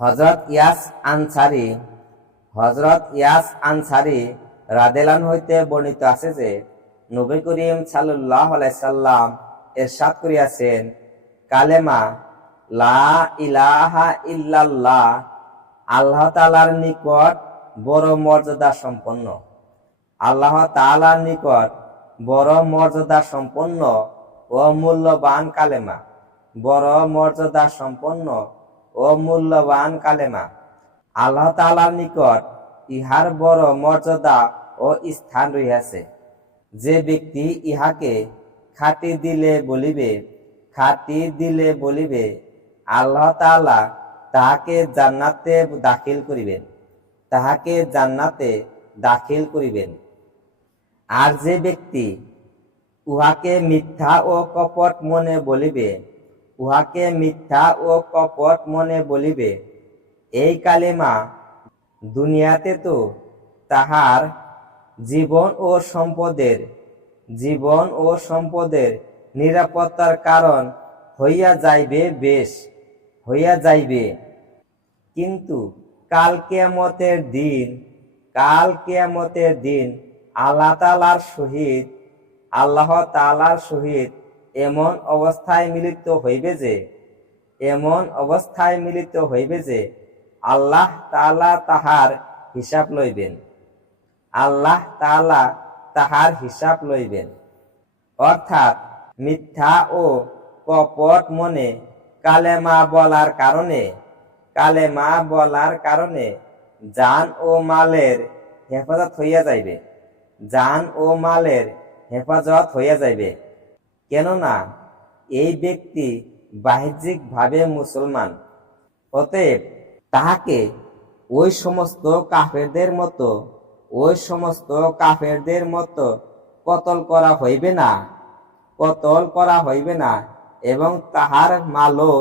হযরত ইয়াস আনসারী রাদিয়াল্লাহু হইতে বর্ণিত আছে যে নবী করিম সাল্লাল্লাহু আলাইহি সাল্লাম ইরশাদ করিয়াছেন, কালেমা লা ইলাহা ইল্লাল্লাহ আল্লাহ তাআলার নিকট বড় মর্যাদা সম্পন্ন। আল্লাহ তাআলার নিকট বড় মর্যাদা সম্পন্ন ও মূল্যবান কালেমা, বড় মর্যাদা সম্পন্ন ও মূল্যবান কালেমা। আল্লাহ তাআলার নিকট ইহার বড় মর্যাদা ও স্থান রহিয়াছে। যে ব্যক্তি ইহাকে খাঁটি দিলে বলিবে, আল্লাহ তাআলা তাহাকে জান্নাতে দাখিল করিবেন। আর যে ব্যক্তি উহাকে মিথ্যা ও কপট মনে বলিবে, এই কালেমা দুনিয়াতে তো তাহার জীবন ও সম্পদের নিরাপত্তার কারণ হইয়া যাইবে, কিন্তু কাল কিয়ামতের দিন আল্লাহ তাআলার সহিত এমন অবস্থায় মিলিত হইবে যে আল্লাহ তাআলা তাহার হিসাব লইবেন। অর্থাৎ মিথ্যা ও কপট মনে কালেমা বলার কারণে জান ও মালের হেফাজত হইয়া যাইবে। কেননা এই ব্যক্তি বাহ্যিক ভাবে মুসলমান, অতএব তাহাকে ওই সমস্ত কাফেরদের মতো কতল করা হইবে না এবং তাহার মালও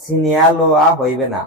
ছিনিয়া লওয়া হইবে না।